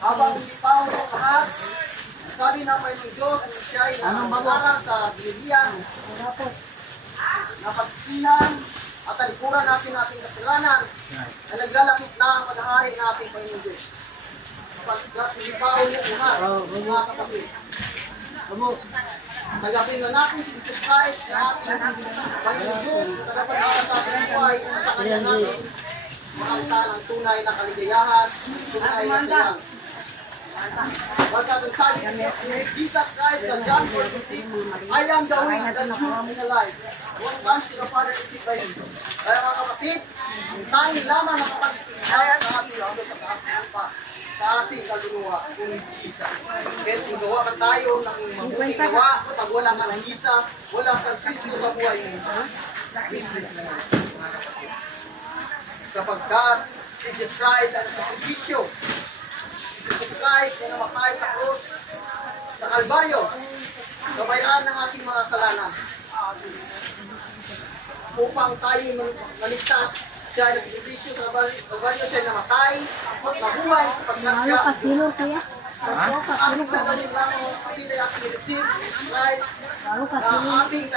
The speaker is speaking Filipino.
Habang hindi pa ako lahat, sabi naman ng Diyos, siya ay nangangaral sa Biblia, na pagsihan at talikuran natin ating kasalanan, na naglalapit na ang paghahari ng ating Panginoon Diyos. Sapagkat hindi pa ulit lahat, mga kapatid. Tagapin na natin si Jesus Christ na ating Panginoon Diyos, na tagapag-aral sa ating buhay, at sa kanya natin makamtan ang tunay na kaligayahan, tunay na sayang. Pagkat ang sabi ni Jesus Christ sa John 14:6, I am the way, the truth, and the life. One comes to the Father is by Him. Kaya mga kapatid, ang tanging lamang na kapatid sa ating pa sa ating kaluluwa, kung Jesus. Kaya kung gawa ka tayo ng mabuting gawa, pag wala ka ng isa, wala kang Kristo sa buhay mo. Kapagkat Jesus Christ ang sakripisyo, Jesus Christ na namatay sa krus, sa Kalbaryo, kabayaan ng ating mga kasalanan. Upang tayo maligtas, siya ay nagsakripisyo sa Kalbaryo, siya ay namatay, mabuhay, sapagkat siya, ating nagaling lang, hindi tayo ating receive, Jesus Christ, na ating